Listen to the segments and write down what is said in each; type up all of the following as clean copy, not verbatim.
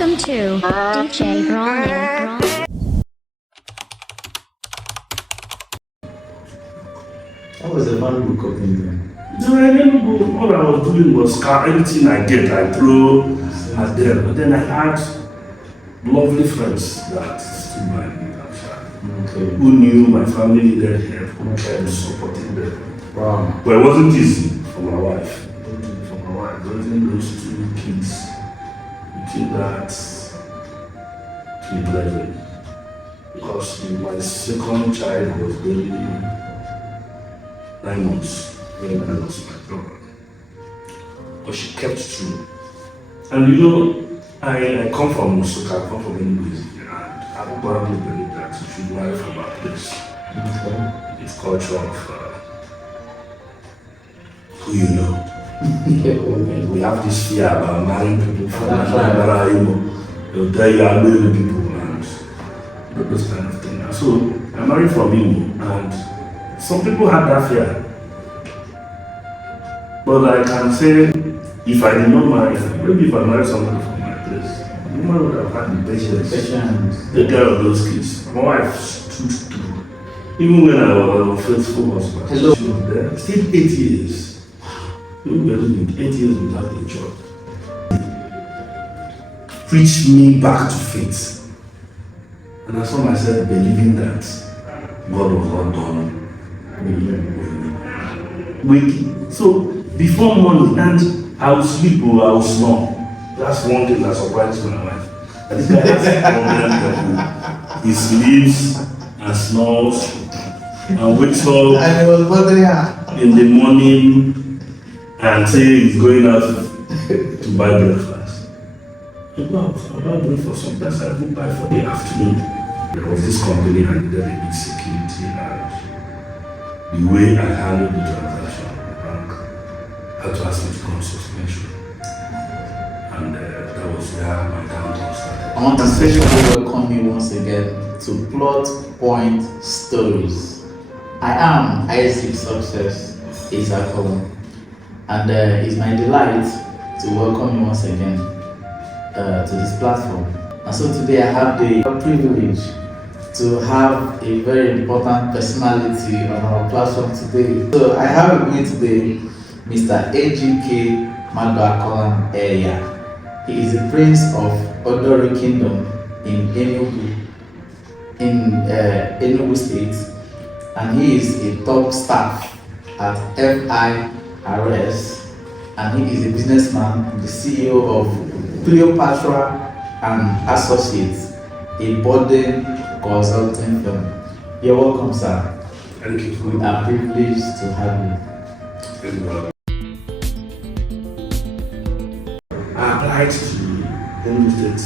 Welcome to DJ Ronnie. How was the man cooking then? No, I didn't go. All I was doing was scout anything I get, I throw at them. But then I had lovely friends that stood by me. Okay. Who knew my family needed help, who kept supporting them. Wow. But it wasn't easy for my wife. Raising those two kids, between that, to the brethren. Because my second child was barely 9 months when I lost my brother. But she kept true. And you know, I come from Musuka, I come from English, and I probably believe that you should marry from our place. Okay. It's culture of who you know. We have this fear about marrying people from Imo. They'll tell you how many people and those kind of things. So I married from Imo, and some people had that fear. But I can say, if I did not marry, maybe if I married somebody from my place, the woman would have had the patience to take care of those kids. My wife stood through. Even when I was an unfaithful husband, she was there. Still 8 years. You believe it, 8 years without a job. Preached me back to faith. And I saw myself believing that God was not done with me. So before morning, and I will sleep or I will snore. That's one thing that surprised my wife. And this guy has a problem. He sleeps and snores and wakes up And it was bothering her. in the morning and say he's going out to buy breakfast. I bought breakfast sometimes I would buy for the afternoon. Because this company had needed a big security, and the way I handled the transaction, the bank had to ask me to go on suspension. And that was where my downfall started. I want to specially welcome you once again to Plot Point Stories. I am Isaac Success Isakola, and it's my delight to welcome you once again to this platform. And so today I have the privilege to have a very important personality on our platform today. So I have with me today Mr. AGK Maduakola Eya. He is the Prince of Odori Kingdom in Enugu State, and he is a top staff at FIRS, and he is a businessman, the CEO of Cleopatra and Associates, a budding consulting firm. You're welcome, sir. Thank you. We are privileged to have you. I applied to Enugu State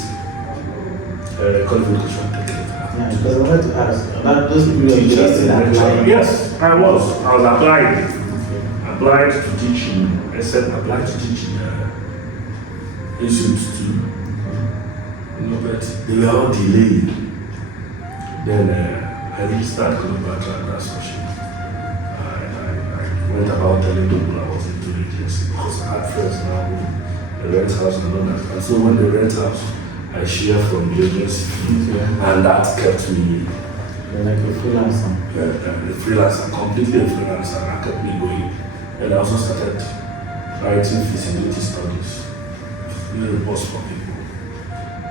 Qualification Technical. Yeah, because I wanted to ask about those people who are interested in applying. Yes, I was applying. Applied to teaching. I said applied to teaching institutes too. But they were all delayed. Then I registered Cleopatra and Associates. I went about telling people I was into agency because I had friends now who rent house and owners. And so when they rent house, I share from the agency. Okay. And that kept me You're like a freelancer. a freelancer, completely a freelancer. That kept me going. And I also started writing feasibility studies. Really was for people,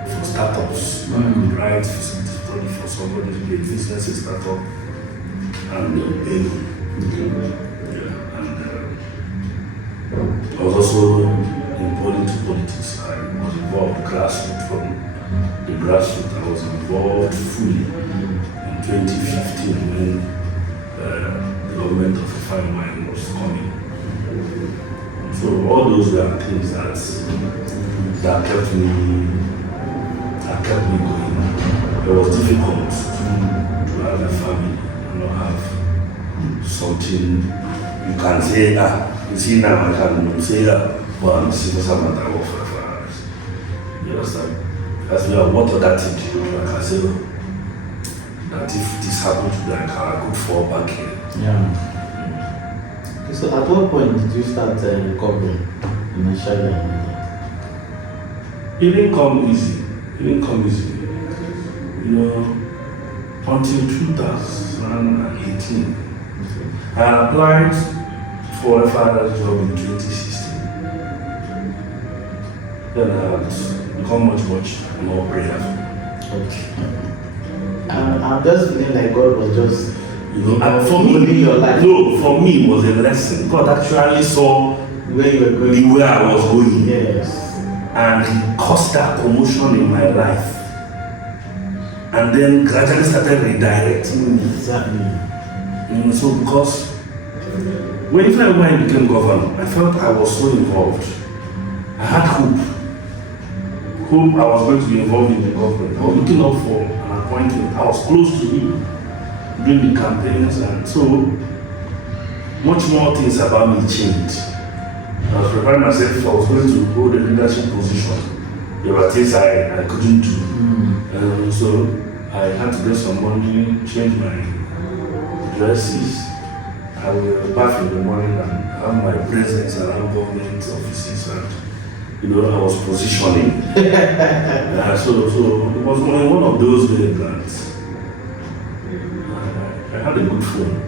for startups. I could write feasibility study for somebody to be a business startup and pay them. Yeah. And I was also involved into politics. I was involved grassroots from the grassroots. I was involved fully in 2015 when the government of Fine Wine was coming. So all those were things that kept me going. It was difficult to have a family and not have something you can say, you see now I can say but I'm a civil servant, I work for 5 hours. You understand? As well, what other thing do you do? I can say that if this happened to me, I could fall back here. Yeah. So at what point did you start recovering initially? It didn't come easy. It didn't come easy. You know, until 2018. I applied for a father's job in 2016. Then I had become much more prayerful. Okay. I'm just feeling like God was just, For me, living your life. No, for me it was a lesson. God actually saw Where you were going. the way I was going. Yes. And He caused that commotion in my life. And then gradually started redirecting me. Exactly. So because when I became governor, I felt I was so involved. I had hope. I was going to be involved in the government. I was looking up for an appointment. I was close to him during the campaigns, and so much more things about me changed. I was preparing myself if I was going to hold a leadership position. There were things I couldn't do. So I had to get some money, change my dresses. I will bath in the morning and have my presence around government offices, and I was positioning. So it was one of those days that I had a good phone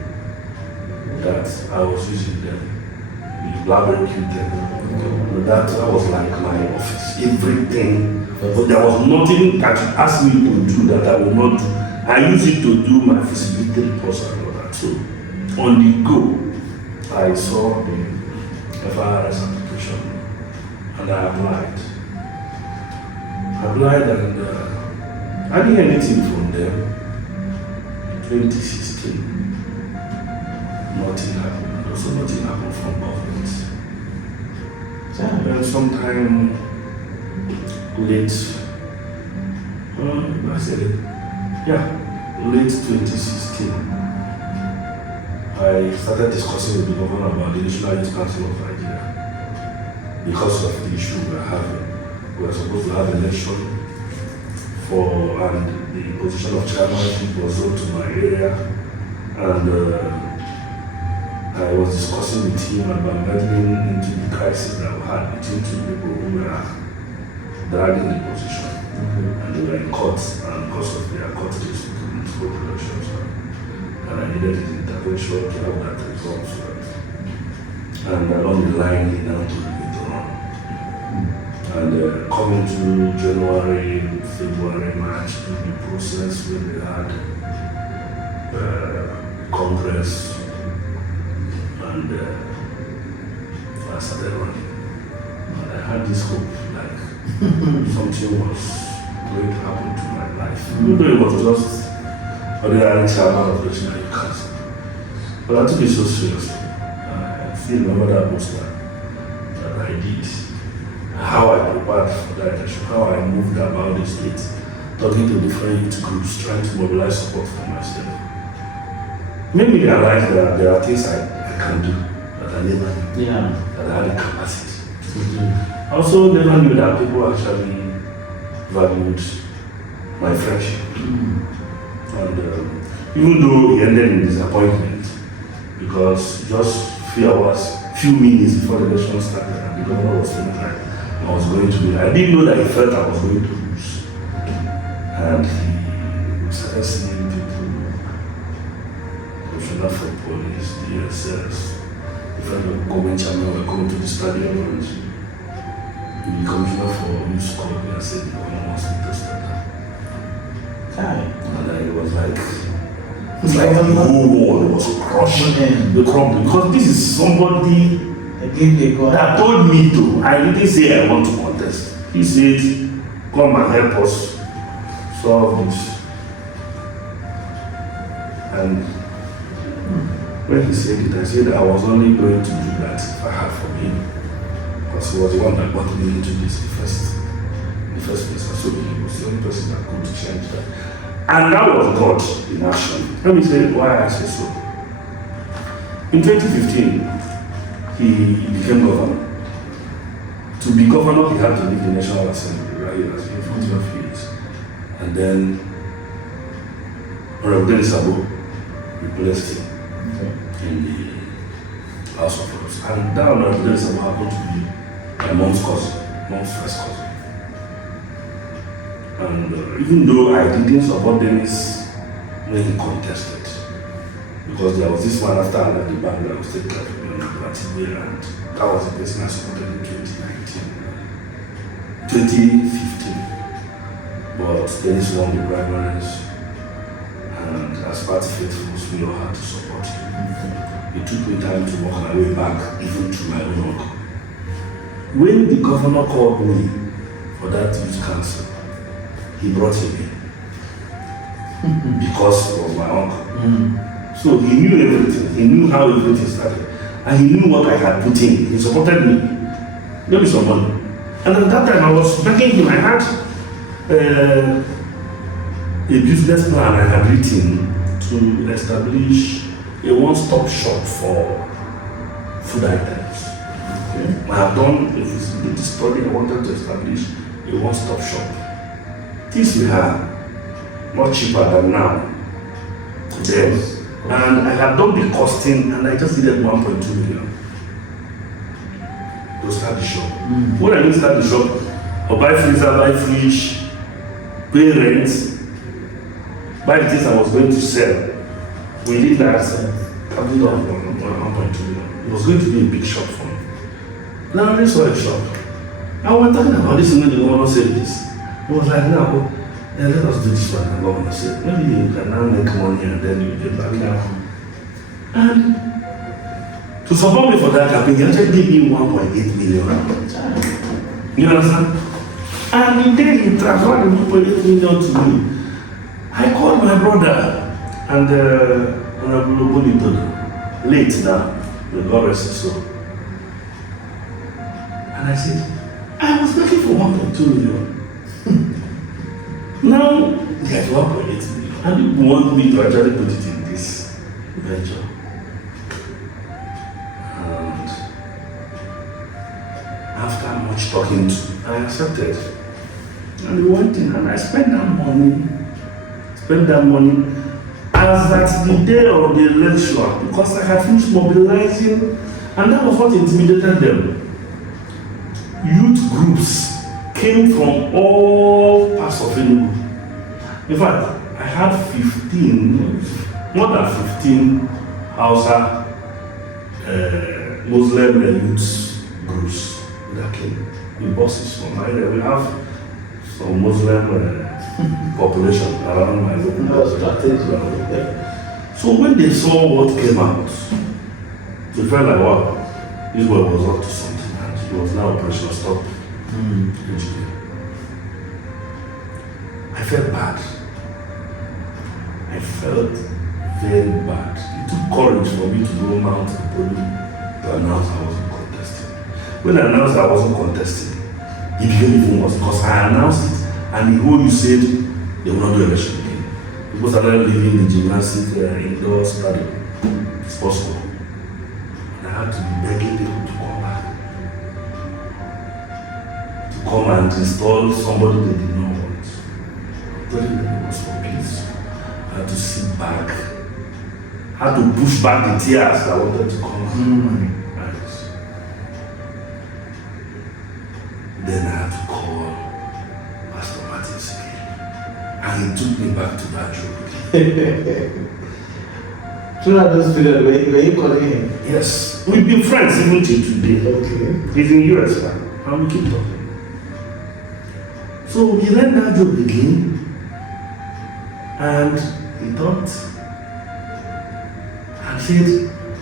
that I was using then, the BlackBerry Q10. That was like my office, everything. But there was nothing that you asked me to do that I would not do. I use it to do my feasibility reports and all that. So on the go, I saw the FIRS application and I applied. And I didn't hear anything from them. 2016, nothing happened. Also nothing happened from government. Then sometime late 2016, I started discussing with the governor about the National Youth Council of Nigeria because of the issue we were having. We were supposed to have an election and the position of chairmanship was zoned to my area, and I was discussing with him about meddling into the crisis that we had between two people who were dragging the position. And they were in court, and because of their court case, we couldn't hold elections. And I needed his intervention to have that resolved. And along the line, he now told me to run. And coming to January, February, March, the process when they had Congress, and I started running. And I had this hope, like something was going to happen to my life. Even though it was just ordinary chairman of the National Youth Council. But I took it so seriously. I still remember that poster that I did. How I prepared for that election, how I moved about the state, talking to different youth groups, trying to mobilize support for myself. Made me realize that there are things I can do that I never knew, that I had the capacity to do. I also never knew that people actually valued my friendship. And even though it ended in disappointment, because just few minutes before the election started, and the governor was feeling like I was going to be, I didn't know that he felt I was going to lose. And he started seeing people, commissioner for police, DSS, different government chairmen were coming to the stadium, and the commissioner for youth called me and said the governor wants me to start. And it was like, it's like the whole world was crushed, the crumble, because this is somebody that told me to. I didn't say I want to contest. He said, come and help us solve this. And when he said it, I said I was only going to do that if I had from him, because he was the one that got me into this in the first place. So he was the only person that could change that. And that was God in action. Let me say why I say so. In 2015, he became governor. To be governor, he had to leave the National Assembly, right? He has been 40 years. And then Honorable Sabo replaced him in the House of Lords. And that Honorable Sabo happened to be my mom's first cousin. And even though I didn't support Dennis when he contested, because there was this one after I left the bank that was taken care of me, and that was the person I supported in 2015. But Dennis won the primaries, and as party faithfuls, we all had to support him. It took me time to work my way back, even to my own uncle. When the governor called me for that youth council, he brought him in because of my uncle. So he knew everything. He knew how everything started, and he knew what I had put in. He supported me. Gave me some money, and at that time I was begging him. I had a business plan I had written to establish a one-stop shop for food items. Okay. I have done a feasibility study. I wanted to establish a one-stop shop. Things were much cheaper than now. Then, and I had done the costing, and I just needed 1.2 million to start the shop. When I didn't start the shop, or buy freezer, buy fridge, pay rent, buy the things I was going to sell. We did that capital of 1.2 million. It was going to be a big shop for me. Now I saw a shop. And we were talking about this, and then the governor said this. It was like, now, let us do this one. The governor said, maybe you can now make money and then you get back now. And to support me for that campaign, he actually gave me 1.8 million. You understand? And the day he transferred the 1.8 million to me, I called my brother and Honorable Bonito, late now, the God rest his soul. And I said, I was working for 1.2 million. Now, there's 1.8 million. And you want me to actually put it in this venture. And after much talking to, I accepted. And we went in and I spent that money. As at the day of the election, because I had finished mobilizing, and that was what intimidated them. Youth groups came from all parts of Enugu. In fact, I had 15, more than 15 Hausa Muslim youth groups that came in buses from my area. We have some Muslim population around my local strategy. So when they saw what came out, they felt like, wow, this boy was up to something, and he was now operational stop. I felt bad. I felt very bad. It took courage for me to go mount the podium to announce I wasn't contesting. When I announced I wasn't contesting, it became even worse because I announced it, and the whole you said they will not do election again. People started living in gymnastic indoor stadium. It's possible. And I had to be begging people to come back. To come and install somebody they did not want. Telling them it was for peace. I had to sit back. I had to push back the tears that wanted to come out of my eyes. Then I had to call Pastor Martins again. And he took me back to that room. Throughout those period, were you calling him? Yes. We've been friends even till today. Okay. He's in US now, and we keep talking. So he ran that job again, and he thought, and said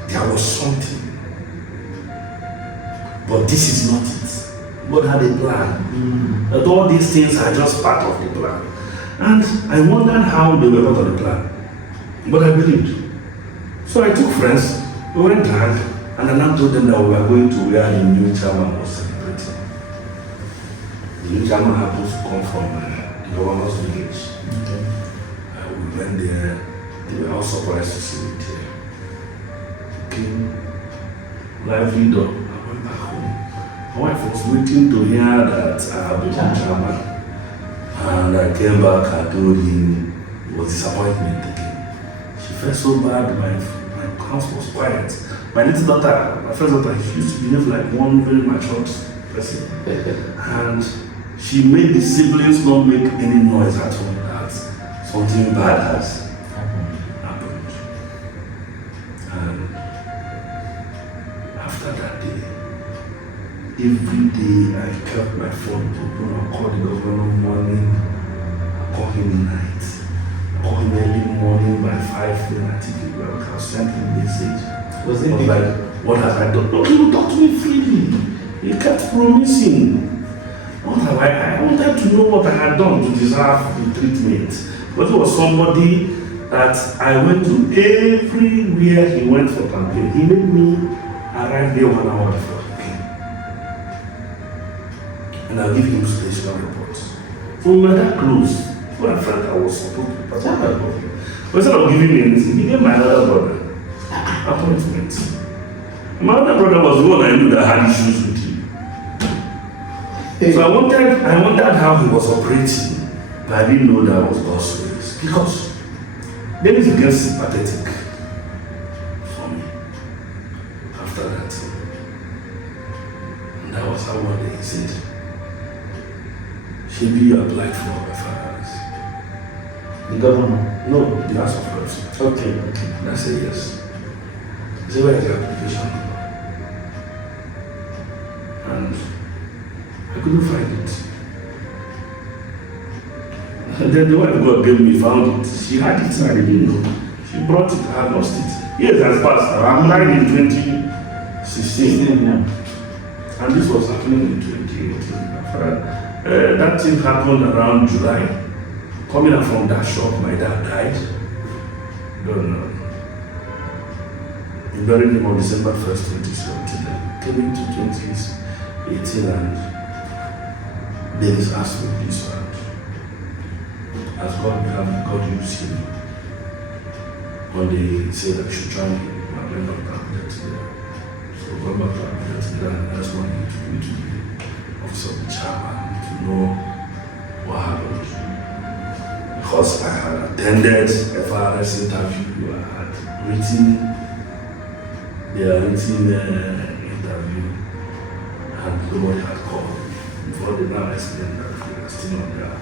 there was something, but this is not it. God had a plan. That all these things are just part of the plan. And I wondered how they were part of the plan. But I believed. So I took friends, we went back, and I now told them that we were going to where the new chairman was celebrating. The new chairman happens to come from the governor's village. Okay. We went there, they were all surprised to see me there. Came, lively door, I went back home. My wife was waiting to hear that I have become chairman. And I came back, I told him it was disappointment again. She felt so bad, my house was quiet. My little daughter, my first daughter, she used to behave like one very mature person. And She made the siblings not make any noise at home that something bad has happened. And after that day, every day I kept my phone open. I called the governor morning, I called him night, I called him early morning by 5 when I think it well, I sent him a message. Was it like, what have I done? No, he would talk to me freely. He kept promising. What have I wanted to know what I had done to deserve the treatment. But it was somebody that I went to everywhere he went for campaign. He made me arrive there 1 hour before he came. And I'll give him special reports. So we were that close. For a friend I was supposed to be part of my body. But instead of giving me anything, he gave my other brother appointment. My other brother was the one I knew that had issues with him. So I wondered how he was operating, but I didn't know that was God's ways. Because then it became sympathetic for me after that. And that was how one day he said, "Should you applied for my father's?" the governor? No, the House of Reps. Okay. And I said yes. He said, "Where is the application?" And I couldn't find it. And then the wife God gave me found it. She had it, I didn't know. She brought it, I had lost it. Years has passed. I'm married in 2016. And this was happening in 2018. That thing happened around July. Coming up from that shop, my dad died. Don't know. We buried him on December 1st, 2017. Came into 2018 and Dennis asked me this one. As God used him. One day he said I should try my went back to Abuja together. So I went back to Abuja together and asked one to me to the office of the chairman to know what happened. Because I had attended FRS interview, I had written their interview, and nobody had called. Before they now explained that they were still on their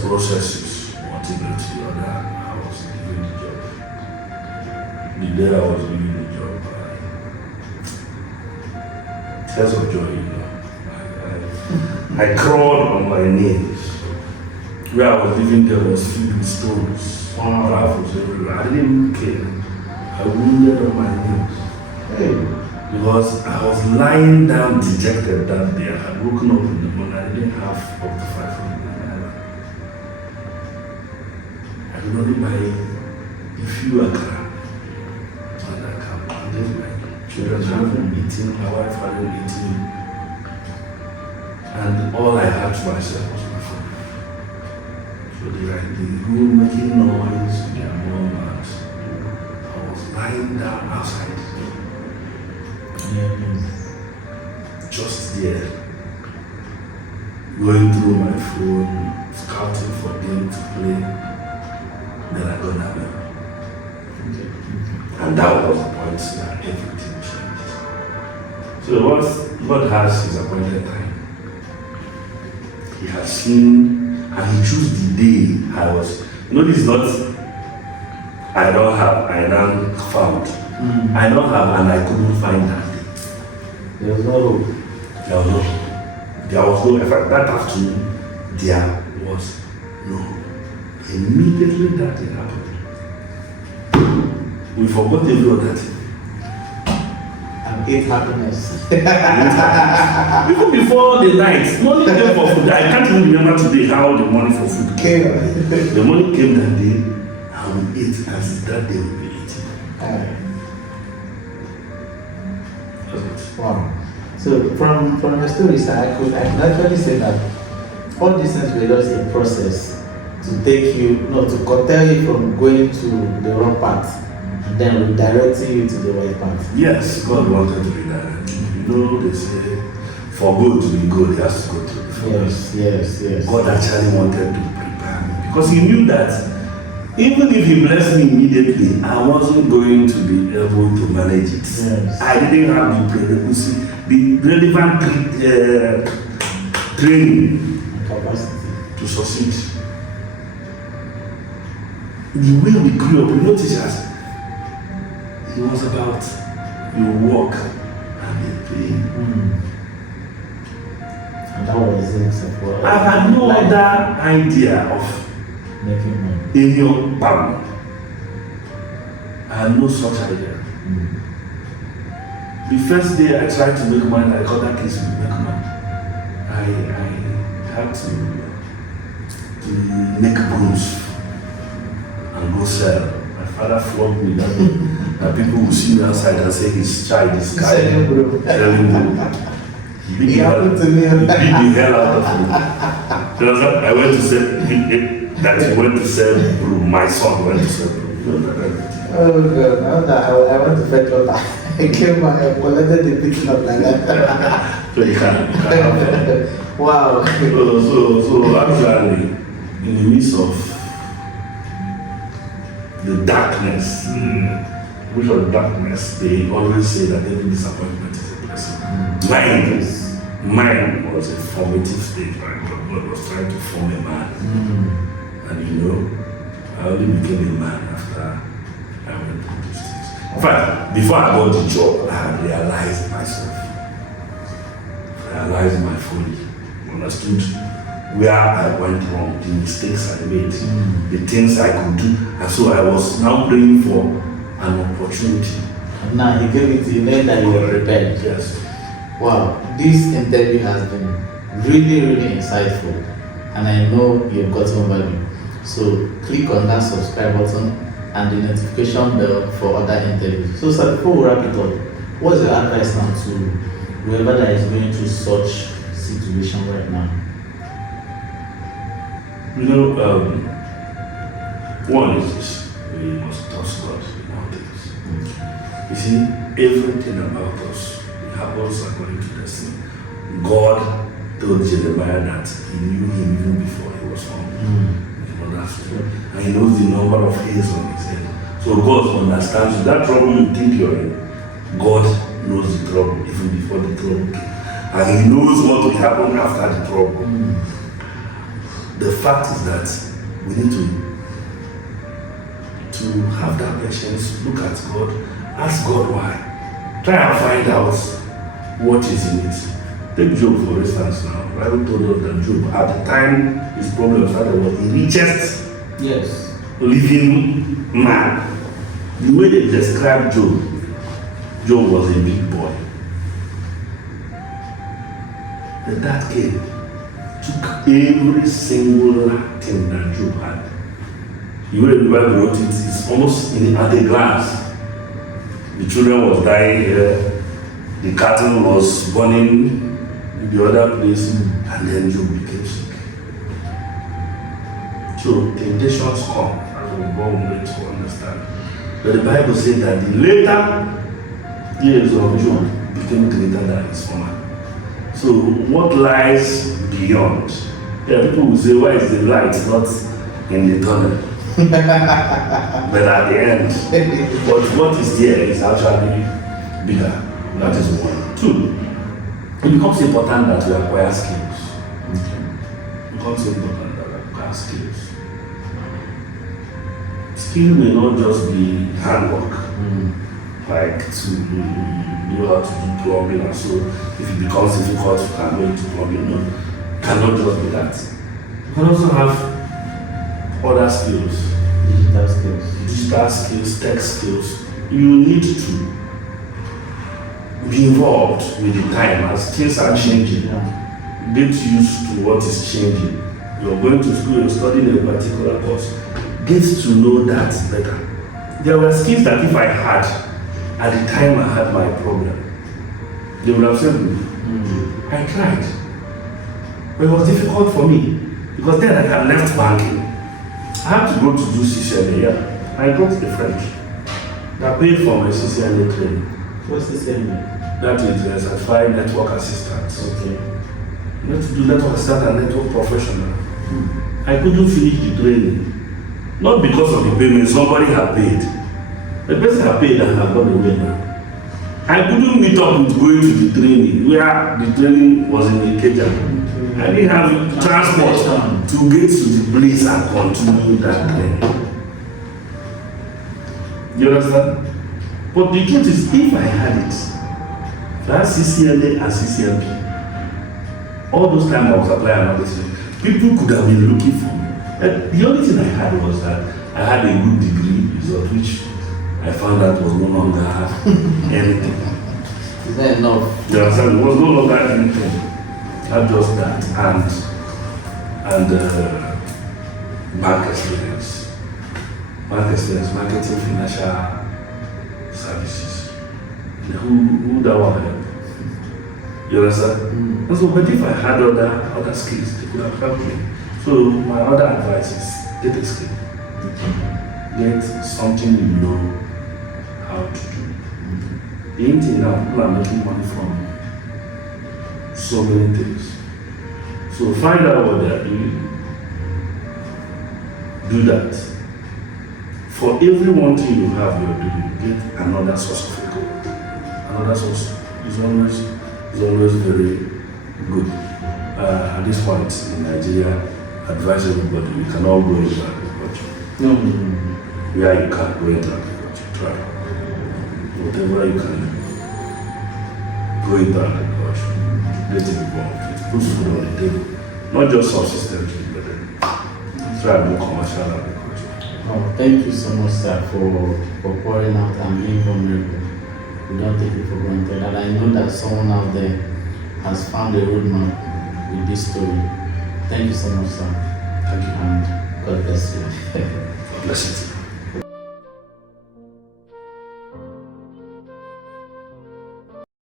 processes, wanting to the other, I was given the job. The day I was given the job, tears of joy, you know. I crawled on my knees. Where I was living there was filled with stones. Rifles everywhere. I didn't care. I wounded on my knees. Hey. Because I was lying down dejected that day. I had woken up in the morning. I didn't have up to 500 naira. I could only buy a few akara. And I can and my children haven't eaten, my wife hadn't eaten. And all I had to myself was my phone. So they were in the room making noise with their mom and I was lying down outside. Just there, going through my phone, scouting for them to play, then I got that mail. And that was the point that everything changed. So what God has his appointed time. He has seen and he chose the day I was. You know, this is not I don't have, I now found. I don't have and I couldn't find that. There was no hope. There was no, in fact, that afternoon, there was no hope. Immediately that thing happened. We forgot every other thing. And ate happiness. Even before the night, money came for food. I can't even remember today how the money for food came. The money came that day, and we ate as that day we be eating. Wow. So from your story, sir, I could actually say that all these things were just a process to take you, to curtail you from going to the wrong path and then redirecting you to the right path. Yes, God wanted to redirect you. You know, they say, for good to be good, he has to go through the forest. Yes. God actually wanted to prepare me because he knew that even if he blessed me immediately, I wasn't going to be able to manage it. Yes. I didn't have the prerequisite, the relevant training Capacity. to succeed. The way we grew up, we noticed that it was about you work and you pay. And that was it for I had no life. other idea of Making money. in your family. I had no such idea. The first day I tried to make money, like other kids would make money. I had to make brooms and go sell. My father flogged me that day. And people will see me outside and say his child is Selling broom. selling broom. He beat the It happened to me. he beat the hell out of me. Because I went to sell, he went to sell broom. My son went to sell broom. Oh God, now that I went to fetch water. I came back and collected the beating up like that. So you can have them. Wow. So actually, in the midst of the darkness, which was darkness, they always say that every disappointment is a blessing. Mine was a formative stage, right? God was trying to form a man. And you know, I only became a man after I went through these things. In fact, before I got the job, I had realized myself. Realized my folly. Understood where I went wrong, the mistakes I made, the things I could do. And so I was now praying for an opportunity. And now he gave it to you, knowing that you were prepared. Yes. Wow, this interview has been really, really insightful. And I know you've gotten value. So click on that subscribe button and the notification bell for other interviews. So sir, before we wrap it up, what's your advice now to whoever that is going through such situation right now? You know, one is this: we must trust God in all things. You see, everything about us happens according to destiny. God told Jeremiah that he knew him even before he was formed. You know, that's true. And he knows the number of hairs on his head. So God understands you. That trouble you think you're in, God knows the trouble even before the trouble came. And he knows what will happen after the trouble. The fact is that we need to have that patience, look at God, ask God why. Try and find out what is in it. Take Job for instance now. The Bible told us that Job, at the time his problem started, was the richest living man. The way they described Job, Job was a big boy. Then that came, took every single thing that Job had. The way the Bible wrote it is almost at a glance. The children was dying here, the cattle was burning in the other place, and then Job became sick. So temptations come, as we go on to understand. But the Bible said that the later years of Job became greater than his former. So what lies beyond? Yeah, people will say, why is the light not in the tunnel? But at the end, but what is there is actually bigger. That is one. Two, it becomes important that we acquire skills. It becomes important that we acquire skills. Skill may not just be handwork, like to know how to do plumbing, and so if it becomes difficult to can go into plumbing, no, it cannot just be that. You can also have other skills, digital skills, tech skills. You need to be involved with the time as things are changing. Get used to what is changing. You're going to school, you're studying a particular course. Get to know that better. There were skills that if I had at the time I had my problem, they would have said, I tried. But it was difficult for me because then I had left banking. I had to go to do CCNA. Yeah. I got a friend that paid for my CCNA training. What's CCNA? That is a certified network assistant. Okay. You have to do network assistant and network professional. I couldn't finish the training. Not because of the payment, somebody had paid. The person had paid and had gone away now. I couldn't meet up with going to the training where the training was in the Ikeja. I didn't have transport to get to the place and continue that day. You understand? But the truth is, if I had it, if I had CCLA and CCLP, all those times I was applying and everything, people could have been looking for me. And the only thing I had was that I had a good degree result, which I found out was no longer anything. Is that enough? You understand? It was no longer anything. Not just that, and bank experience, marketing, financial services. Who that one help? You understand? And so, but if I had other skills, they could have helped me. So my other advice is get a skill. Get something you know how to do. The main thing now, people are making money from so many things. So find out what they are doing. Do that. For every one thing you have you're doing, get another source of income. Another source is always very good. At this point in Nigeria, advise everybody you can all go into agriculture. Where you can go into agriculture, try. Whatever you can do, go into agriculture. Get involved. It puts food on the table. Not just subsistently, but then try more commercial agriculture. Oh, thank you so much, sir, for pouring out and being vulnerable. We don't take it for granted. And I know that someone out there has found a roadmap with this story. Thank you so much, sir. Thank you. And God bless you. God bless you.